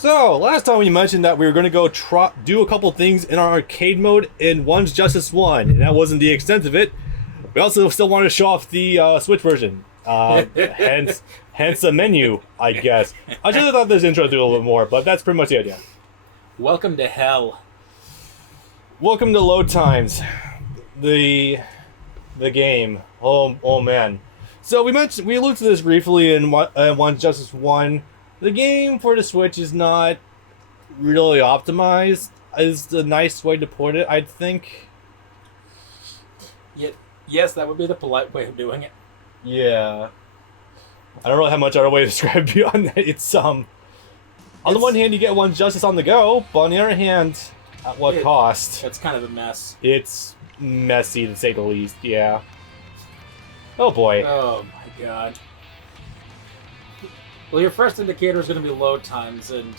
So, last time we mentioned that we were going to go do a couple things in our arcade mode in One's Justice 1, and that wasn't the extent of it. We also still wanted to show off the Switch version. Hence the menu, I guess. I should have thought this intro do a little bit more, but that's pretty much the idea. Welcome to hell. Welcome to load times. The game. Oh man. So we alluded to this briefly in One's Justice 1. The game for the Switch is not really optimized, is the nice way to put it, I think. Yes, that would be the polite way of doing it. Yeah. I don't really have much other way to describe it beyond that. It's on the one hand, you get One's Justice on the go, but on the other hand, at what cost? It's kind of a mess. It's messy, to say the least, yeah. Oh boy. Oh my god. Well, your first indicator is going to be load times, and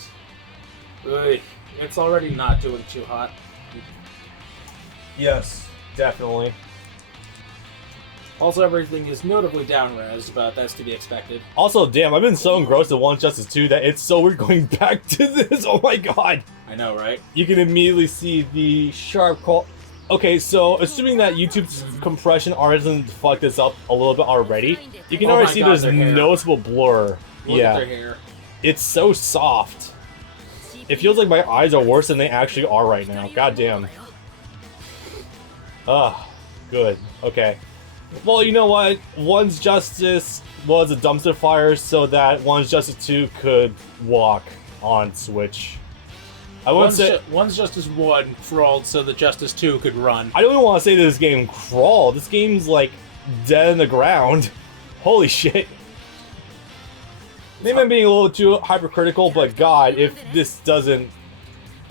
it's already not doing too hot. Yes, definitely. Also, everything is notably down-res, but that's to be expected. Also, damn, I've been so engrossed in One's Justice 2 that it's so weird going back to this. Oh my god. I know, right? You can immediately see the sharp call. Okay, so assuming that YouTube's compression doesn't fuck this up a little bit already, you can already see there's noticeable blur. Look at their hair. It's so soft. It feels like my eyes are worse than they actually are right now. God damn. Good. Okay. Well, you know what? One's Justice was a dumpster fire so that One's Justice 2 could walk on Switch. One's Justice 1 crawled so that Justice 2 could run. I don't even want to say this game crawled. This game's like dead in the ground. Holy shit. Maybe I'm being a little too hypercritical, but god, if this doesn't...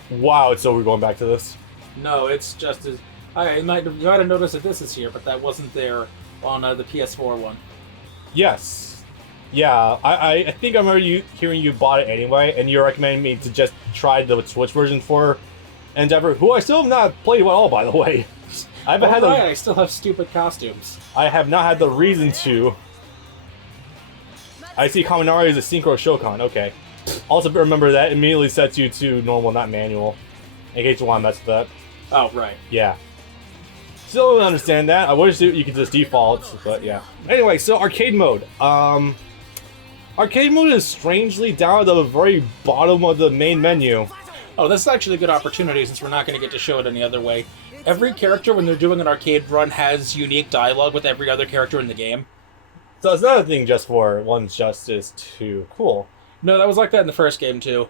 Wow, it's so we're going back to this. No, it's just as... You might have noticed that this is here, but that wasn't there on the PS4 one. Yes. Yeah, I think I remember hearing you bought it anyway, and you're recommending me to just try the Switch version for Endeavor, who I still have not played at all, by the way. I still have stupid costumes. I have not had the reason to. I see Kaminari is a Synchro Shokan, okay. Also remember that immediately sets you to normal, not manual. In case you want to mess with that. Oh, right. Yeah. Still don't understand that. I wish you could just default, but yeah. Anyway, so arcade mode. Arcade mode is strangely down at the very bottom of the main menu. Oh, this is actually a good opportunity since we're not going to get to show it any other way. Every character, when they're doing an arcade run, has unique dialogue with every other character in the game. So it's not a thing just for One's Justice 2. Cool. No, that was like that in the first game, too.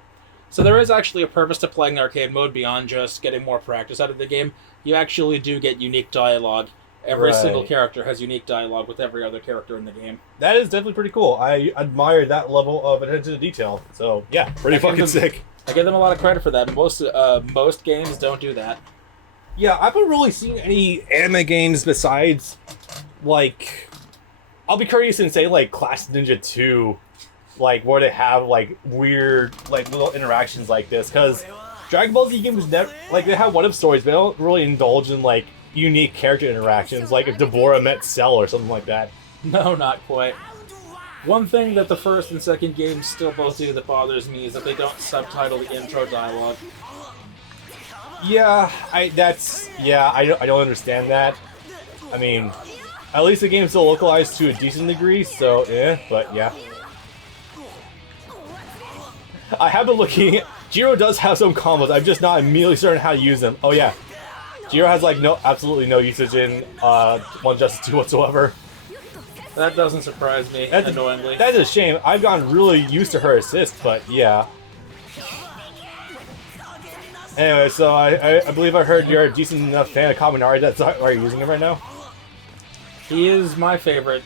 So there is actually a purpose to playing the arcade mode beyond just getting more practice out of the game. You actually do get unique dialogue. Every single character has unique dialogue with every other character in the game. That is definitely pretty cool. I admire that level of attention to detail. So, yeah, pretty fucking sick. I give them a lot of credit for that. Most games don't do that. Yeah, I haven't really seen any anime games besides, like... I'll be curious and say, like, Clash Ninja 2, like, where they have, like, weird, like, little interactions like this, because Dragon Ball Z games never, like, they have what-if stories, but they don't really indulge in, like, unique character interactions, like if Deborah met Cell or something like that. No, not quite. One thing that the first and second games still both do that bothers me is that they don't subtitle the intro dialogue. Yeah, I don't understand that. I mean... At least the game's still localized to a decent degree, so but yeah. I have been looking. Jiro does have some combos. I'm just not immediately certain how to use them. Oh yeah, Jiro has like absolutely no usage in One Justice 2 whatsoever. That doesn't surprise me. Annoyingly, that's a shame. I've gotten really used to her assist, but yeah. Anyway, so I believe I heard you're a decent enough fan of Kaminari. That's why you're using him right now. He is my favorite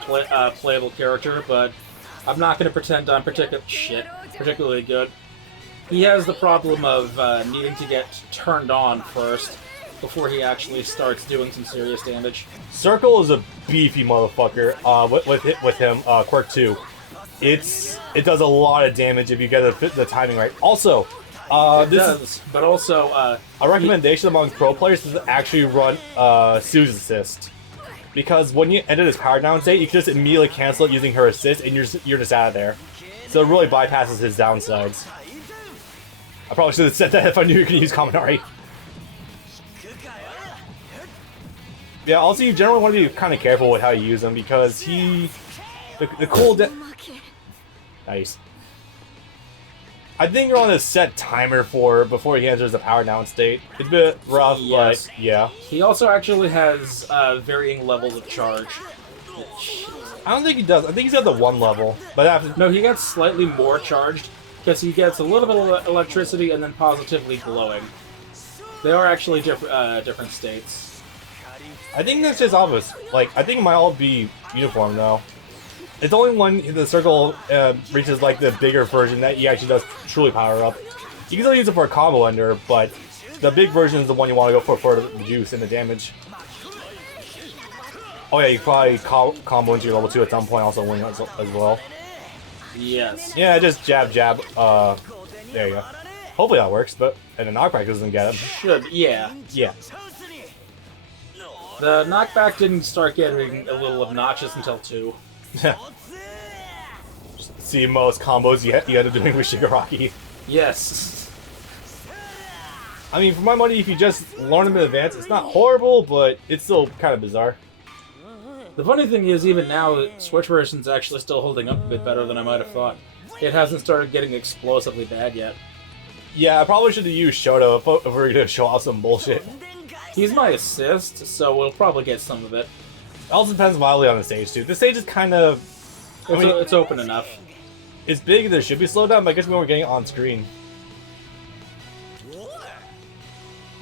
playable character, but I'm not going to pretend I'm particularly good. He has the problem of needing to get turned on first before he actually starts doing some serious damage. Circle is a beefy motherfucker. With him, Quirk 2, it does a lot of damage if you get the timing right. Also, but also a recommendation among pro players is to actually run Sue's assist. Because when you edit his power down state, you can just immediately cancel it using her assist, and you're just out of there. So it really bypasses his downsides. I probably should have said that if I knew you could use Kaminari. Yeah, also you generally want to be kind of careful with how you use him because the cooldown. Nice. I think you're on a set timer before he enters the power down state. It's a bit rough, Yes. but yeah. He also actually has varying levels of charge. I don't think he does. I think he's at the 1 level, but after No, he gets slightly more charged because he gets a little bit of electricity and then positively glowing. They are actually different states. I think that's just obvious. Like, I think it might all be uniform though. It's only when the circle reaches like the bigger version that he actually does truly power up. You can still use it for a combo ender, but the big version is the one you want to go for the juice and the damage. Oh yeah, you can probably combo into your level 2 at some point, also win as well. Yes. Yeah, just jab, jab. There you go. Hopefully that works, but and the knockback doesn't get him. Should, yeah. Yeah. The knockback didn't start getting a little obnoxious until 2. See most combos you end up doing with Shigaraki. Yes. I mean, for my money, if you just learn them in advance, it's not horrible, but it's still kind of bizarre. The funny thing is, even now, Switch version's actually still holding up a bit better than I might have thought. It hasn't started getting explosively bad yet. Yeah, I probably should have used Shoto if we were going to show off some bullshit. He's my assist, so we'll probably get some of it. It also depends wildly on the stage, too. This stage is kind of... It's open enough. It's big, there should be slowdown, but I guess we weren't getting it on screen.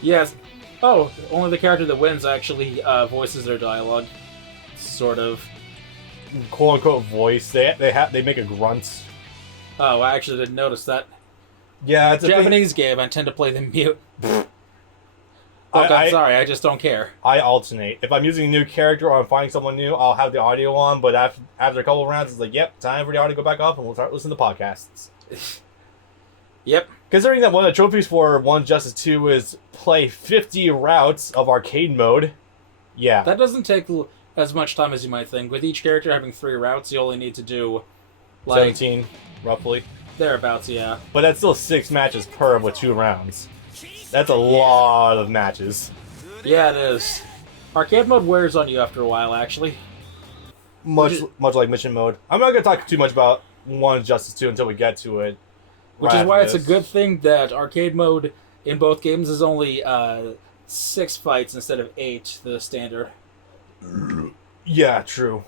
Yes. Oh, only the character that wins actually voices their dialogue. Sort of. Quote-unquote voice. They make a grunt. Oh, I actually didn't notice that. Yeah, it's a Japanese game, I tend to play them mute. Look, I'm sorry, I just don't care. I alternate. If I'm using a new character or I'm finding someone new, I'll have the audio on, but after a couple of rounds, it's like, yep, time for the audio to go back off and we'll start listening to podcasts. Yep. Considering that one of the trophies for One Justice 2 is play 50 routes of arcade mode, yeah. That doesn't take as much time as you might think. With each character having 3 routes, you only need to do, like... 17, roughly. Thereabouts, yeah. But that's still 6 matches per with 2 rounds. That's a lot of matches. Yeah, it is. Arcade mode wears on you after a while, actually. Much like mission mode. I'm not going to talk too much about One Justice 2 until we get to it. Which is why it's a good thing that arcade mode in both games is only 6 fights instead of 8, the standard. Yeah, true.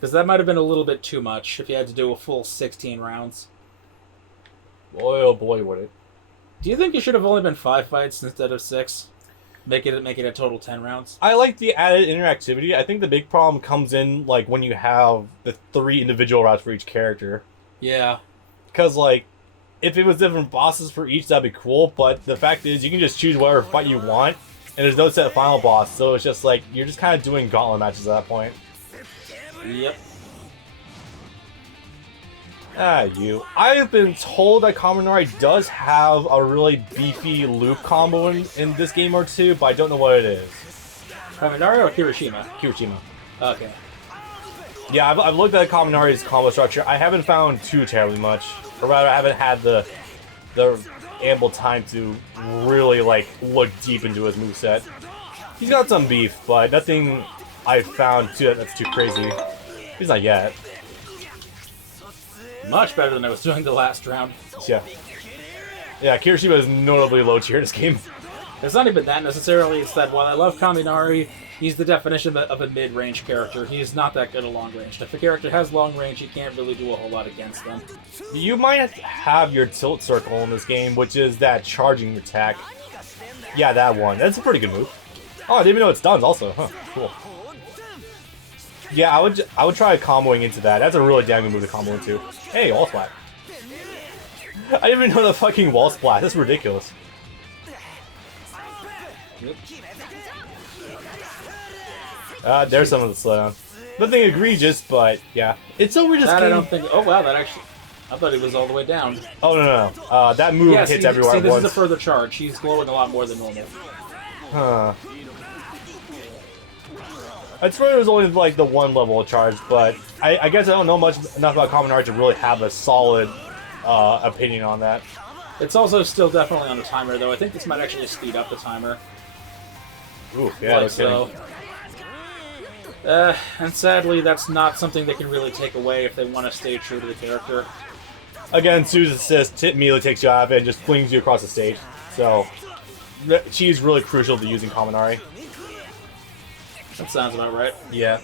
Because that might have been a little bit too much if you had to do a full 16 rounds. Boy, oh boy, would it. Do you think it should have only been 5 fights instead of 6? Make it a total 10 rounds? I like the added interactivity. I think the big problem comes in like when you have the 3 individual routes for each character. Yeah. Because like, if it was different bosses for each, that'd be cool. But the fact is, you can just choose whatever fight you want, and there's no set final boss. So it's just like you're just kind of doing gauntlet matches at that point. Yep. I've been told that Kaminari does have a really beefy loop combo in this game or two, but I don't know what it is. Kaminari or Kirishima? Kirishima. Okay. Yeah, I've looked at Kaminari's combo structure. I haven't found too terribly much. Or rather, I haven't had the ample time to really, like, look deep into his moveset. He's got some beef, but nothing I've found that's too crazy. He's not yet. Much better than I was doing the last round. Yeah. Yeah, Kirishima is notably low tier in this game. It's not even that necessarily. It's that while I love Kaminari, he's the definition of a mid-range character. He's not that good at long range. If a character has long range, you can't really do a whole lot against them. You might have your tilt circle in this game, which is that charging attack. Yeah, that one. That's a pretty good move. Oh, I didn't even know it's done also. Huh, cool. Yeah, I would try comboing into that. That's a really damn good move to combo into. Hey, wall splat. I didn't even know the fucking wall splat. That's ridiculous. Yep. There's some of the slowdown. Nothing egregious, but yeah. It's so weird. That I don't think. Oh wow, that actually. I thought he was all the way down. Oh no. That move hits everywhere at this once. is a further charge. He's glowing a lot more than normal. Huh. I'd swear it was only like the 1 level of charge, but I guess I don't know enough about Kaminari to really have a solid opinion on that. It's also still definitely on a timer, though. I think this might actually speed up the timer. Ooh, yeah, Like so. And sadly, that's not something they can really take away if they want to stay true to the character. Again, Sue's assist immediately takes you out of it and just flings you across the stage. So, she's really crucial to using Kaminari. That sounds about right. Yeah.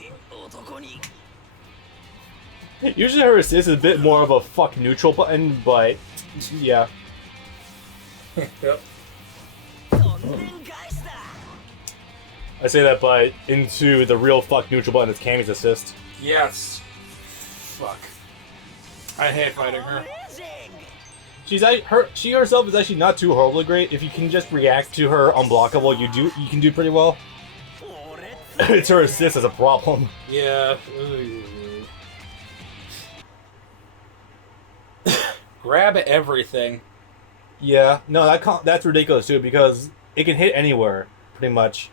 Usually her assist is a bit more of a fuck neutral button, but yeah. Yep. I say that, but into the real fuck neutral button is Cammy's assist. Yes. Fuck. I hate fighting her. She herself is actually not too horribly great. If you can just react to her unblockable, you can do pretty well. It's her assist as a problem. Yeah. Grab everything. Yeah, no, that's ridiculous too because it can hit anywhere, pretty much.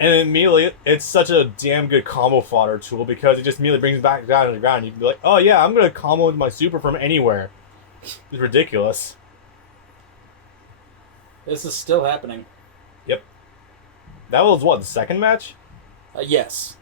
And immediately, it's such a damn good combo fodder tool because it just immediately brings back down to the ground. You can be like, oh yeah, I'm gonna combo with my super from anywhere. It's ridiculous. This is still happening. Yep. That was what, the second match? Yes.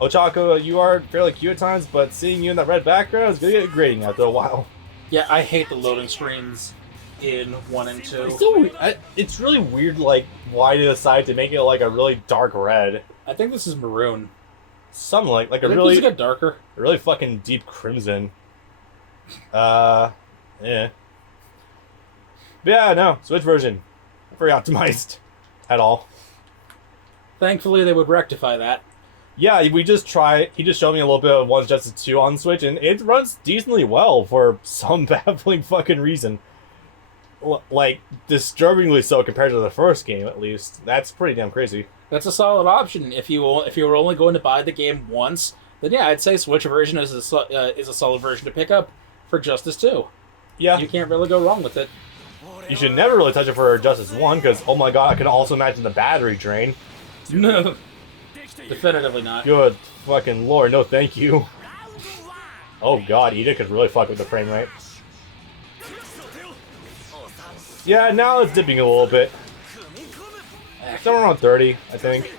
Ochako, you are fairly cute at times, but seeing you in that red background is gonna get grating after a while. Yeah, I hate the loading screens in 1 and 2. It's really weird, like, why they decide to make it like a really dark red. I think this is maroon. Something like a I think really these get darker. a really fucking deep crimson. Yeah. But yeah, no, Switch version. Very optimized. At all. Thankfully, they would rectify that. Yeah, he just showed me a little bit of One Justice 2 on Switch, and it runs decently well for some baffling fucking reason. Like, disturbingly so compared to the first game, at least. That's pretty damn crazy. That's a solid option. If you were only going to buy the game once, then yeah, I'd say Switch version is a solid version to pick up for Justice 2. Yeah. You can't really go wrong with it. You should never really touch it for Justice 1, because, oh my god, I can also imagine the battery drain. No. Definitively not. Good fucking lord, no thank you. Oh god, Edith could really fuck with the frame rate. Yeah, now it's dipping a little bit. Somewhere around 30, I think.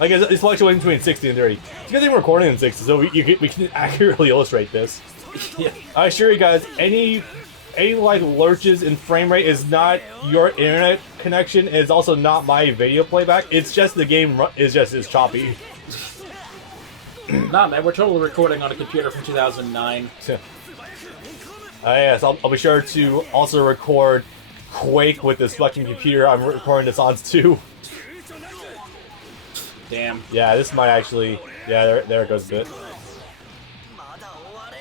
Like, it's fluctuating between 60 and 30. It's a good thing we're recording in 60, so we can accurately illustrate this. Yeah. I assure you guys, any like lurches in frame rate is not your internet connection. It's also not my video playback. It's just the game is choppy. Nah, man, we're totally recording on a computer from 2009. Yes, I'll be sure to also record Quake with this fucking computer I'm recording this on too. Damn. Yeah, this might actually. Yeah, there it goes a bit.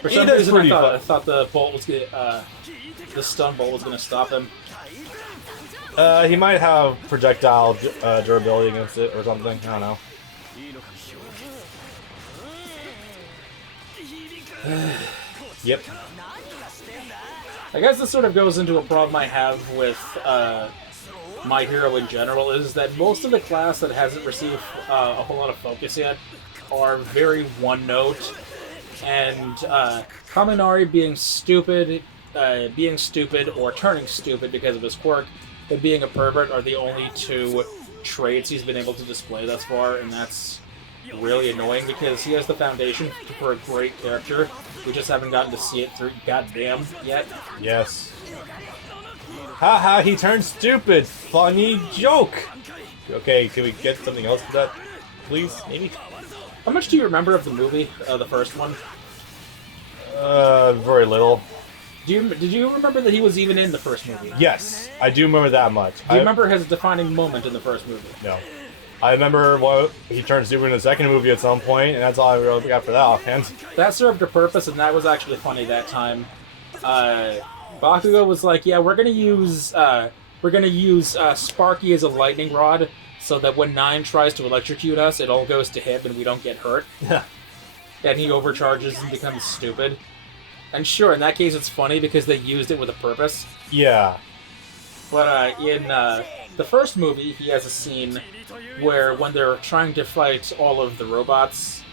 For some reason, I thought the bolt was the stun bolt was gonna stop him. He might have projectile durability against it or something. I don't know. Yep. I guess this sort of goes into a problem I have with My Hero in general, is that most of the class that hasn't received a whole lot of focus yet are very one-note, and Kaminari being stupid or turning stupid because of his quirk, and being a pervert are the only two traits he's been able to display thus far, and that's really annoying because he has the foundation for a great character. We just haven't gotten to see it through goddamn yet. Yes. Haha, he turned stupid. Funny joke. Okay, can we get something else for that, please? Maybe? How much do you remember of the movie, the first one? Very little. Did you remember that he was even in the first movie? Yes, I do remember that much. Do you remember his defining moment in the first movie? No. I remember he turned stupid in the second movie at some point, and that's all I really got for that offhand. That served a purpose, and that was actually funny that time. Bakugo was like, "Yeah, we're gonna use Sparky as a lightning rod, so that when Nine tries to electrocute us, it all goes to him and we don't get hurt." And he overcharges and becomes stupid. And sure, in that case, it's funny because they used it with a purpose. Yeah. But in the first movie, he has a scene where when they're trying to fight all of the robots,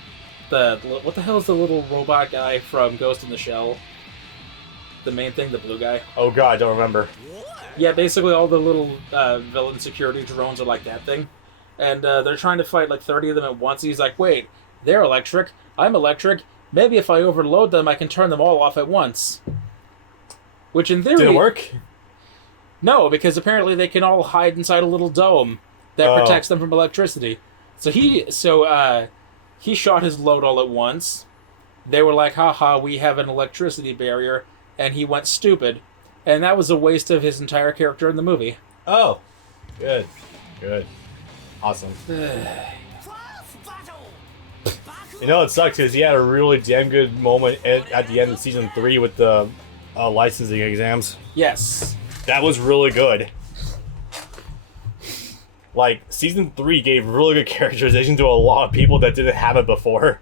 what the hell is the little robot guy from Ghost in the Shell? The main thing, the blue guy. Oh god, I don't remember. Yeah, basically all the little villain security drones are like that thing. And they're trying to fight like 30 of them at once. He's like, wait, they're electric. I'm electric. Maybe if I overload them, I can turn them all off at once. Which in theory... Didn't work? No, because apparently they can all hide inside a little dome that protects them from electricity. So he shot his load all at once. They were like, haha, we have an electricity barrier. And he went stupid. And that was a waste of his entire character in the movie. Oh. Good. Good. Awesome. You know, it sucks because he had a really damn good moment at the end of season 3 with the licensing exams. Yes. That was really good. Like, season 3 gave really good characterization to a lot of people that didn't have it before.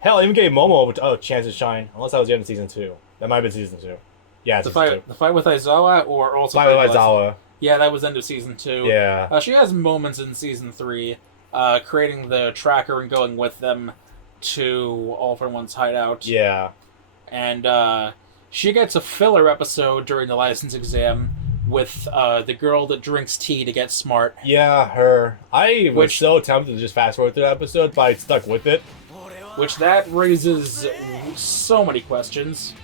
Hell, even gave Momo a chance to shine. Unless that was the end of season 2. That might have been season 2. Yeah, the fight with Aizawa, or also fight with Aizawa. Yeah, that was end of season 2. Yeah. She has moments in season 3, creating the tracker and going with them to All for One's hideout. Yeah. And she gets a filler episode during the license exam with the girl that drinks tea to get smart. Yeah, her. I was so tempted to just fast forward through the episode, but I stuck with it. Which that raises so many questions.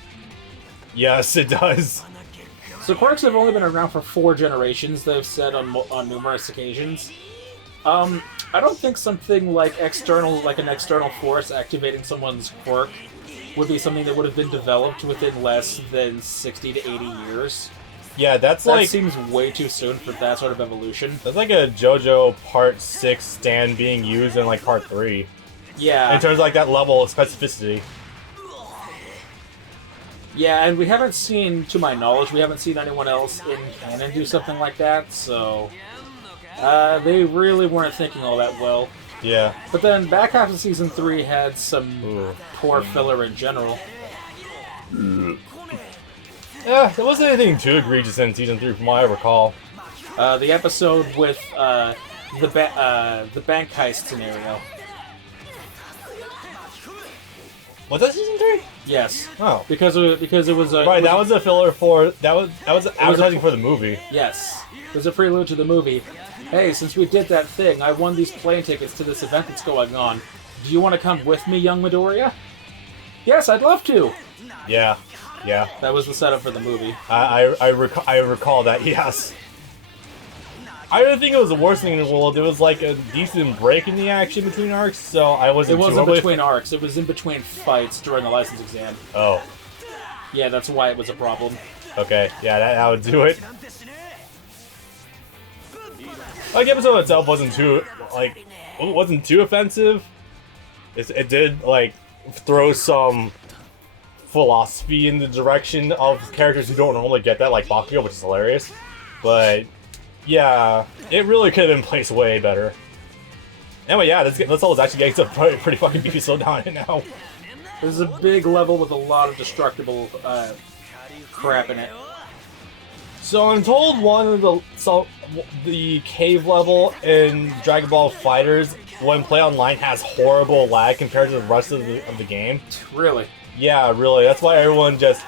Yes, it does. So quirks have only been around for 4 generations, they've said on numerous occasions. I don't think something like an external force activating someone's quirk would be something that would have been developed within less than 60 to 80 years. Yeah, that seems way too soon for that sort of evolution. That's like a JoJo Part 6 stand being used in like Part 3. Yeah. In terms of like that level of specificity. Yeah, and we haven't seen, to my knowledge, anyone else in canon do something like that, so they really weren't thinking all that well. Yeah. But then back half of season 3 had some poor filler in general. Yeah, there wasn't anything too egregious in season 3 from what I recall. The episode with the bank heist scenario. Was that season 3? Yes. Oh. Because it was a... Right, that was a filler for... That was advertising for the movie. Yes. It was a prelude to the movie. Hey, since we did that thing, I won these plane tickets to this event that's going on. Do you want to come with me, young Midoriya? Yes, I'd love to! Yeah. Yeah. That was the setup for the movie. I recall that, yes. I didn't think it was the worst thing in the world. It was like a decent break in the action between arcs, so I wasn't It wasn't between arcs. It was in between fights during the license exam. Oh. Yeah, that's why it was a problem. Okay, yeah, that would do it. Like, the episode itself wasn't too offensive. It did, like, throw some philosophy in the direction of characters who don't normally get that, like Bakugo, which is hilarious. But... yeah, it really could have been placed way better. Anyway, yeah, let's all actually get some pretty fucking beefy slowdown in now. This is a big level with a lot of destructible crap in it. So I'm told the cave level in Dragon Ball FighterZ, when play online, has horrible lag compared to the rest of the game. Really? Yeah, really. That's why everyone just...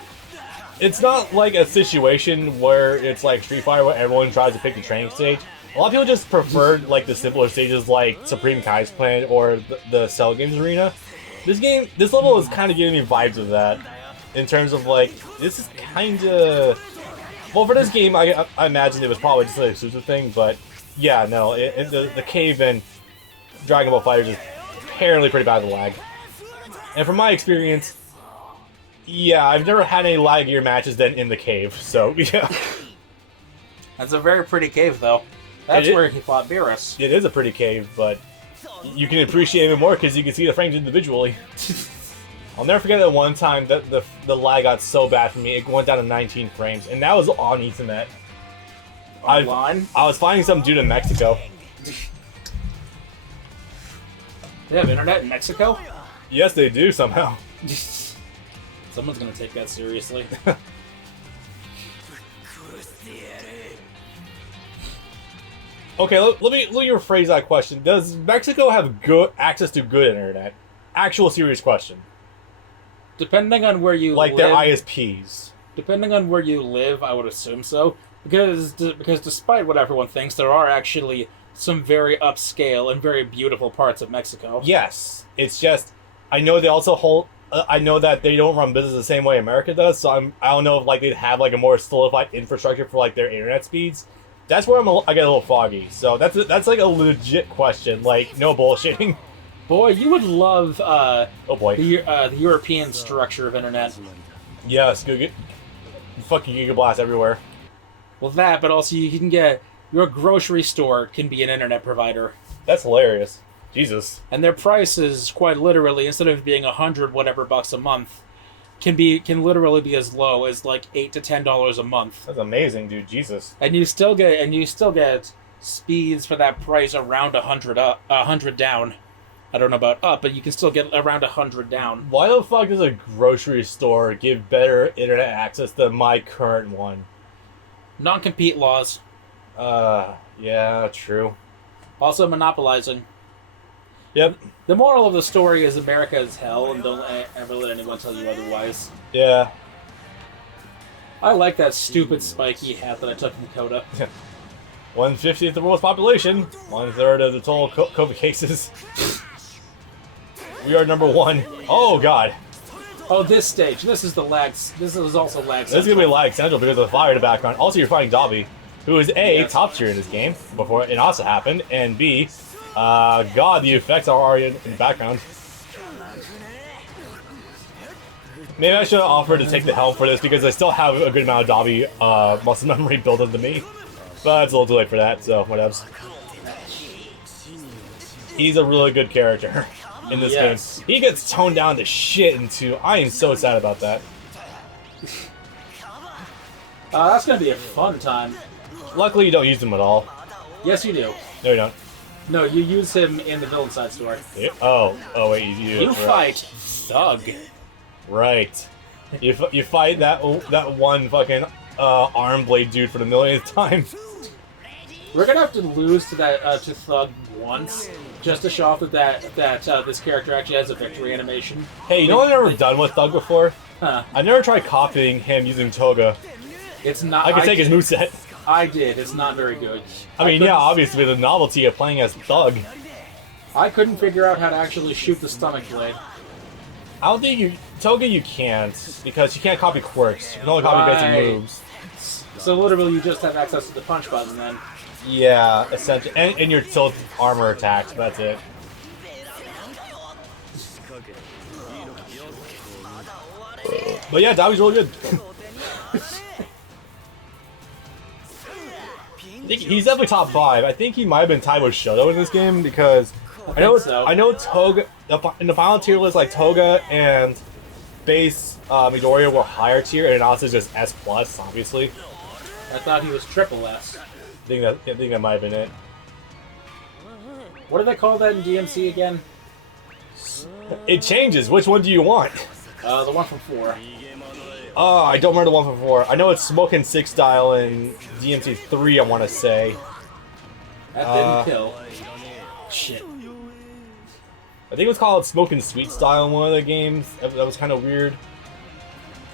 It's not like a situation where it's like Street Fighter where everyone tries to pick the training stage. A lot of people just prefer like the simpler stages like Supreme Kai's Plan or the Cell Games Arena. This level is kind of giving me vibes of that. In terms of like, this is kind of... Well, for this game, I imagine it was probably just an exclusive thing, but yeah, no. The cave in Dragon Ball FighterZ is apparently pretty bad with lag. And from my experience... yeah, I've never had any laggier matches than in the cave, so yeah. That's a very pretty cave, though. That's where he fought Beerus. It is a pretty cave, but you can appreciate it more because you can see the frames individually. I'll never forget that one time that the lag got so bad for me, it went down to 19 frames, and that was on Ethernet. Online? I was finding some dude in Mexico. They have internet in Mexico? Yes, they do, somehow. Someone's gonna take that seriously. Okay, let me rephrase that question. Does Mexico have good access to good internet? Actual serious question. Depending on where you like live, their ISPs. Depending on where you live, I would assume so. Because despite what everyone thinks, there are actually some very upscale and very beautiful parts of Mexico. Yes, it's just I know they also hold. I know that they don't run business the same way America does, so I don't know if like they'd have like a more solidified infrastructure for like their internet speeds. That's where I get a little foggy. So that's like a legit question, like no bullshitting. Boy, you would love Oh boy, the European structure of internet. yes, go get fucking gigablast everywhere. Well, that, but also you can get your grocery store can be an internet provider. That's hilarious. Jesus. And their prices, quite literally, instead of being $100 whatever bucks a month, can literally be as low as like $8 to $10 a month. That's amazing, dude. Jesus. And you still get speeds for that price around 100 down. I don't know about up, but you can still get around 100 down. Why the fuck does a grocery store give better internet access than my current one? Non-compete laws. Yeah, true. Also monopolizing. Yep. The moral of the story is America is hell, and don't ever let anyone tell you otherwise. Yeah. I like that stupid spiky hat that I took from Coda. 1/50th of the world's population, 1/3 of the total COVID cases. We are number 1. Oh god. Oh, this stage. This is the lag. This is also lag. This is gonna be lag central because of the fire in the background. Also, you're fighting Dobby, who is A, Yes. top tier in this game before it also happened, and B, god, the effects are already in the background. Maybe I should have offered to take the helm for this because I still have a good amount of Dobby muscle memory built into me. But it's a little too late for that, so whatevs. He's a really good character in this Yes. game. He gets toned down to shit in 2. I am so sad about that. That's gonna be a fun time. Luckily, you don't use him at all. Yes, you do. No, you don't. No, you use him in the villain side story. Yeah. Oh, wait, you do. You fight Thug. Right. You fight that one fucking arm blade dude for the millionth time. We're gonna have to lose to to Thug once, just to show off that this character actually has a victory animation. Hey, you know what I've never done with Thug before? Huh. I never tried copying him using Toga. It's not. I could take his moveset. I did. It's not very good. I mean, yeah, obviously the novelty of playing as Thug. I couldn't figure out how to actually shoot the stomach blade. I don't think Toga you can't, because you can't copy quirks. You can only copy basic Right. moves. So literally, you just have access to the punch button then. Yeah, essentially. And your tilt armor attacks, that's it. But yeah, Dobby's really good. I think he's definitely top 5. I think he might have been tied with Shoto in this game because I know Toga in the final tier list, like Toga and base Midoriya were higher tier, and Analysis is just S plus, obviously. I thought he was triple S. I think that might have been it. What do they call that in DMC again? It changes. Which one do you want? The one from 4. Oh, I don't remember the one from 4. I know it's Smokin' 6 style in DMC 3, I want to say. That didn't kill. Shit. I think it was called Smokin' Sweet style in one of the games. That was kind of weird.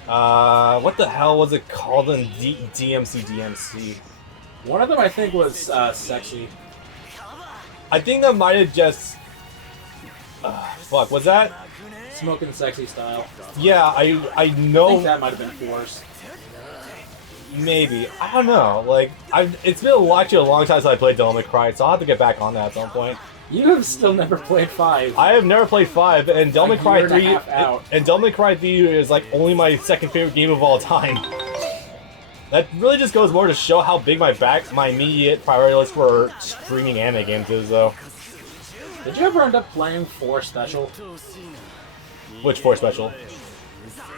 What the hell was it called in DMC? One of them I think was sexy. I think that might have just... fuck, was that? Smoking sexy style. Yeah, I I know... think that might have been 4's. Maybe. I don't know. Like, it's been actually a long time since I played Devil May Cry, so I'll have to get back on that at some point. You have still never played 5. I have never played 5, and Devil May Cry year and a 3... half out. And Devil May Cry 3 is, like, only my second favorite game of all time. That really just goes more to show how big my immediate priority list for streaming anime games is, though. Did you ever end up playing 4 Special? Which 4 special?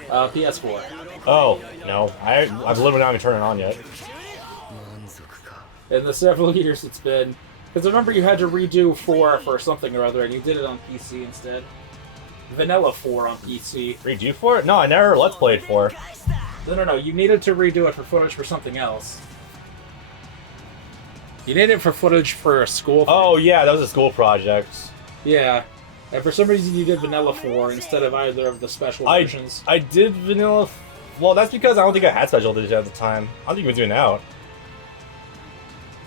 PS4. Oh, no. I've literally not even turned it on yet. In the several years it's been... Because I remember you had to redo 4 for something or other, and you did it on PC instead. Vanilla 4 on PC. Redo 4? No, I never Let's Played 4. No. You needed to redo it for footage for something else. You needed it for footage for a school thing. Oh, yeah, that was a school project. Yeah. And for some reason you did Vanilla 4 instead of either of the special versions. I did Vanilla Well, that's because I don't think I had special edition at the time. I don't think it was doing out.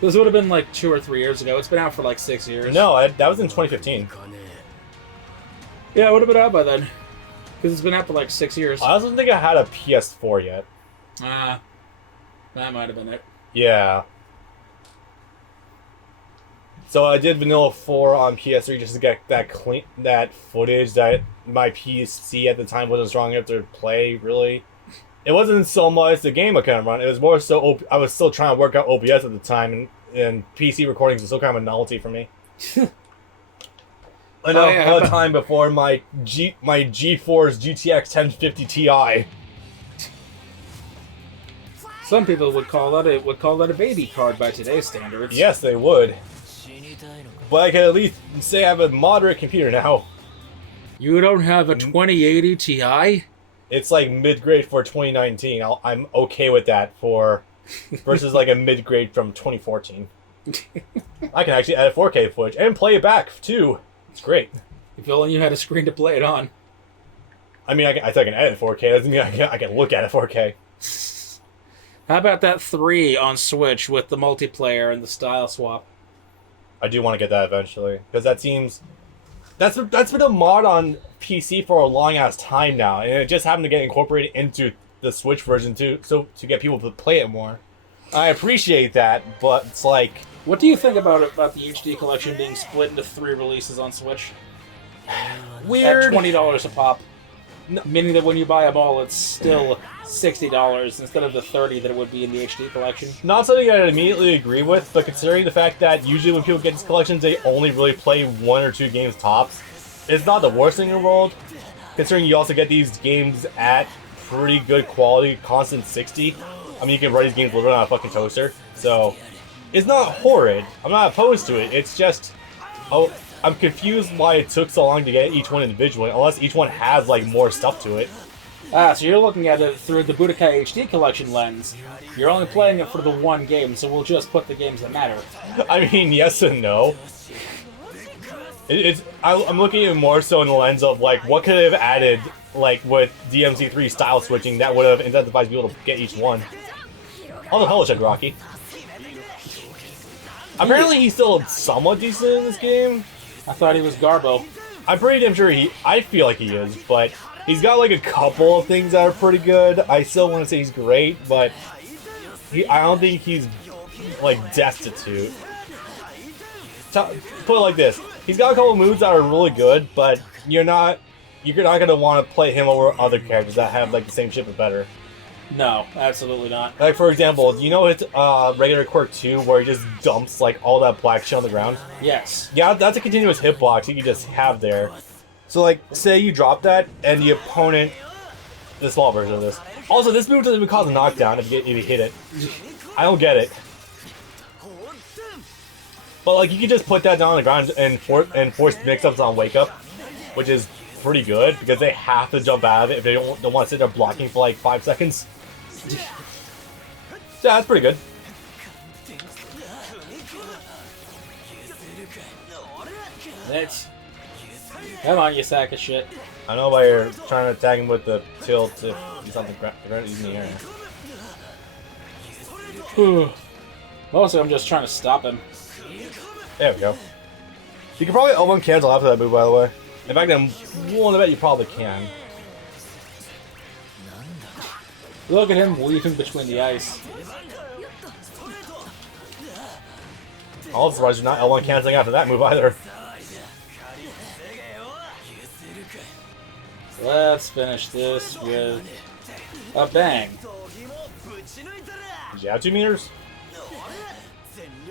This would have been like 2 or 3 years ago. It's been out for like 6 years. No, that was in 2015. Yeah, it would have been out by then. Because it's been out for like 6 years. I also don't think I had a PS4 yet. That might have been it. Yeah. So I did Vanilla 4 on PS3 just to get that footage that my PC at the time wasn't strong enough to play, really. It wasn't so much the game I couldn't run. It was more so I was still trying to work out OBS at the time, and PC recordings was still kind of a novelty for me. I know, a time before my GeForce GTX 1050 Ti. Some people would call that a baby card by today's standards. Yes, they would. But I can at least say I have a moderate computer now. You don't have a 2080 Ti? It's like mid-grade for 2019. I'm okay with that versus like a mid-grade from 2014. I can actually edit 4K footage and play it back too. It's great. If only you had a screen to play it on. I mean, I can edit 4K. Doesn't mean I can look at it 4K. How about that 3 on Switch with the multiplayer and the style swap? I do want to get that eventually because that seems that's been a mod on PC for a long ass time now, and it just happened to get incorporated into the Switch version too, so to get people to play it more. I appreciate that, but it's like, what do you think about the HD collection being split into 3 releases on Switch? Weird. At $20 a pop. No. Meaning that when you buy them all, it's still $60 instead of the $30 that it would be in the HD collection. Not something I'd immediately agree with, but considering the fact that usually when people get these collections, they only really play 1 or 2 games tops, it's not the worst thing in the world. Considering you also get these games at pretty good quality, constant 60. I mean, you can run these games literally on a fucking toaster, so it's not horrid. I'm not opposed to it. It's just, I'm confused why it took so long to get each one individually, unless each one has like more stuff to it. So you're looking at it through the Budokai HD collection lens. You're only playing it for the one game, so we'll just put the games that matter. I mean, yes and no. I'm looking at it more so in the lens of like, what could have added like with DMC3 style switching that would have incentivized people to get each one. Also, hello, check Rocky. Apparently, he's still somewhat decent in this game. I thought he was Garbo. I'm pretty damn sure I feel like he is, but he's got like a couple of things that are pretty good. I still want to say he's great, but I don't think he's like destitute. Put it like this: he's got a couple of moves that are really good, but you're not gonna want to play him over other characters that have like the same shit but better. No, absolutely not. Like for example, you know it's regular quirk 2 where he just dumps like all that black shit on the ground? Yes. Yeah, that's a continuous hitbox you can just have there. So like, say you drop that and the opponent, the small version of this. Also, this move doesn't even cause a knockdown if you hit it. I don't get it. But like, you can just put that down on the ground and force mix-ups on wake up, which is pretty good because they have to jump out of it if they don't want to sit there blocking for like 5 seconds. So yeah, that's pretty good. Come on, you sack of shit. I know why you're trying to attack him with the tilt if he's on the ground in the air. Mostly, I'm just trying to stop him. There we go. You can probably L1 cancel after that move, by the way. In fact, I'm willing to bet you probably can. Look at him weaving between the ice. I'm surprised you're not L1 canceling after that move either. Let's finish this with a bang. Did you have 2 meters?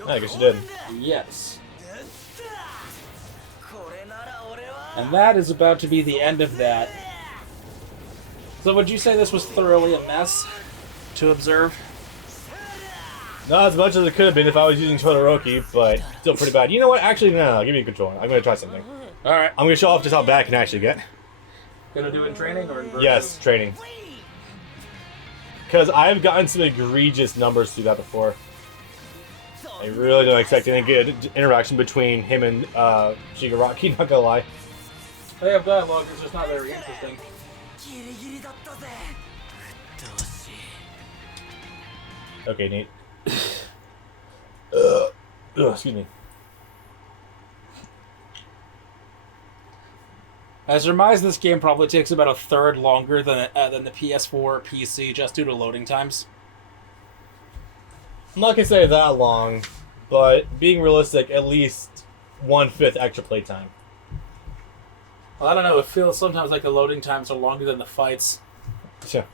I guess you did. Yes. And that is about to be the end of that. So would you say this was thoroughly a mess to observe? Not as much as it could have been if I was using Todoroki, but still pretty bad. You know what? Actually, no, give me a controller. I'm going to try something. Alright. I'm going to show off just how bad I can actually get. Gonna do it in training or in versus? Yes, training. Because I've gotten some egregious numbers through that before. I really don't expect any good interaction between him and Shigaraki, not gonna lie. They have dialogue, it's just not very interesting. Okay, Nate. Ugh, excuse me. I surmise this game probably takes about a third longer than the PS4 or PC just due to loading times. I'm not gonna say that long, but being realistic, at least 1/5 extra playtime. Well, I don't know. It feels sometimes like the loading times are longer than the fights. Yeah.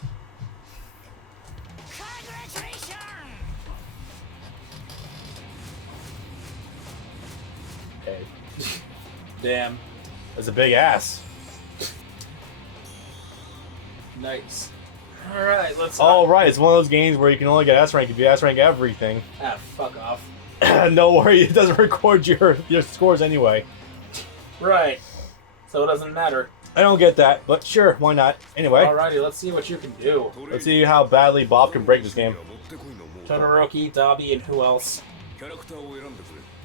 Okay. Damn. That's a big ass. Nice. Alright, let's... All right, it's one of those games where you can only get S rank if you S rank everything. Ah, fuck off. No worry, it doesn't record your scores anyway. Right. So it doesn't matter. I don't get that, but sure, why not? Anyway, Alrighty, let's see what you can do. let's see how badly Bob can break this game. Todoroki, Dabi, and who else?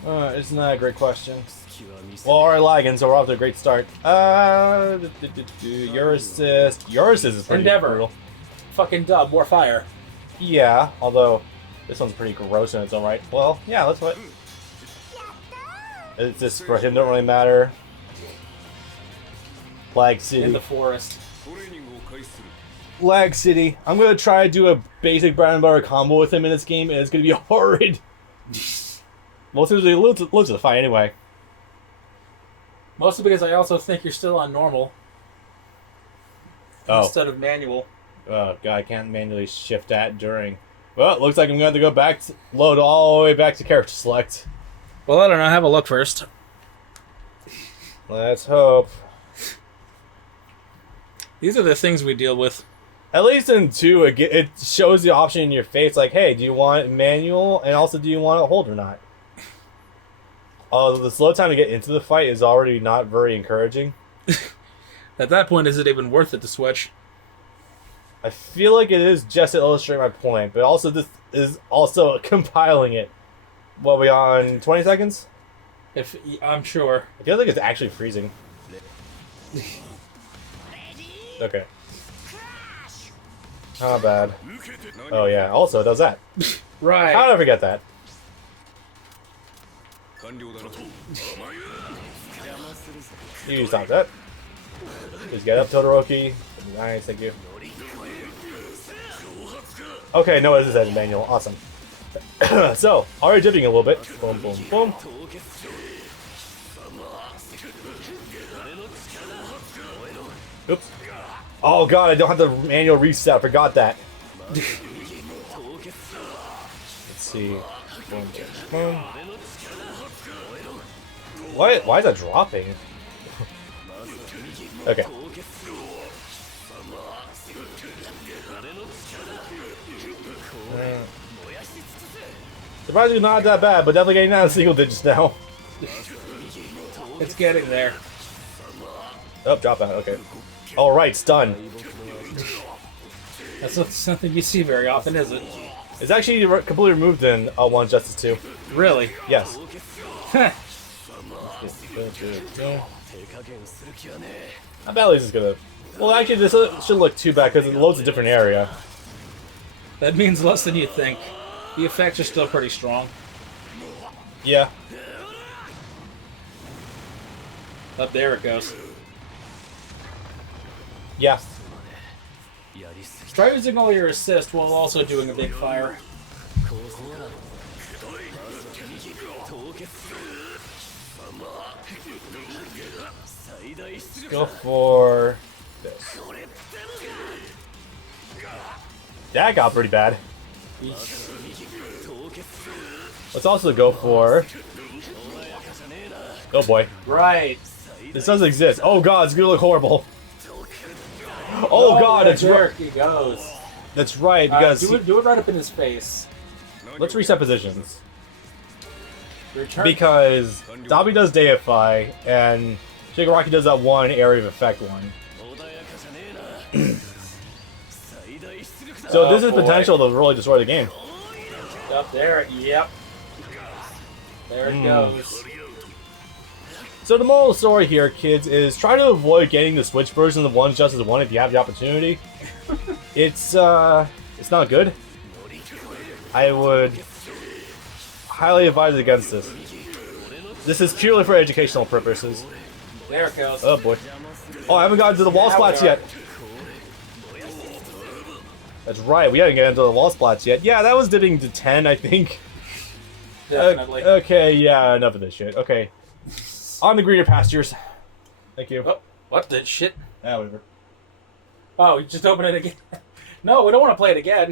It's not a great question. Well, alright, lagging, so we're off to a great start. Your assist is pretty Endeavor. brutal. Fucking dub, more fire. Yeah, although this one's pretty gross in its own right. Well, yeah, let's what. It's just for him, don't really matter. Lag City. In the forest. Lag City. I'm gonna try to do a basic bread and butter combo with him in this game, and it's gonna be horrid. Most of it lose the fight anyway. Mostly because I also think you're still on normal. Oh. Instead of manual. Oh god, I can't manually shift that during. Well, it looks like I'm gonna have to go back, load all the way back to character select. Well, I don't know. Have a look first. Let's hope. These are the things we deal with. At least in 2, it shows the option in your face, like, hey, do you want manual, and also do you want to hold or not? The slow time to get into the fight is already not very encouraging. At that point, is it even worth it to switch? I feel like it is just to illustrate my point, but also this is also compiling it. What, we on 20 seconds? If I'm sure. I feel like it's actually freezing. Okay. Not bad. Oh yeah, also it does that. Right. How did I forget that? You stop that. Just get up, Todoroki. Nice, thank you. Okay, no, this is a manual. Awesome. So, already dipping a little bit. Boom, boom, boom. Oops. Oh god, I don't have the manual reset. I forgot that. Let's see. Boom, boom. Why is that dropping? Okay. Surprisingly not that bad, but definitely getting out of single digits now. It's getting there. Oh, drop out, okay. Alright, stun. That's not something you see very often, is it? It's actually completely removed in 1 Justice 2. Really? Yes. How badly is this gonna... Well, actually, this shouldn't look too bad because it loads a different area. That means less than you think. The effects are still pretty strong. Yeah. Up there it goes. Yeah. Try using all your assist while also doing a big fire. Go for this. That got pretty bad. Let's also go for... Oh boy. Right. This doesn't exist. Oh god, it's gonna look horrible. Oh god, it's there right. he goes. That's right, because... Do it right up in his face. Let's reset positions. Return. Because Dabi does Deify, and Shigaraki does that one area of effect one. So this is potential to really destroy the game. Up there, yep. There it goes. So the moral of the story here, kids, is try to avoid getting the Switch version of 1 Justice 1 if you have the opportunity. It's not good. I would highly advise against this. This is purely for educational purposes. There it goes. Oh boy. Oh, I haven't gotten to the wall Now we splats are. yet. That's right, we haven't gotten to the wall splats yet. Yeah, that was dipping to 10, I think. Definitely. Okay, yeah, enough of this shit. Okay. On the greener pastures. Thank you. Oh, what the shit? Ah, whatever. Oh, you just open it again. No, we don't want to play it again.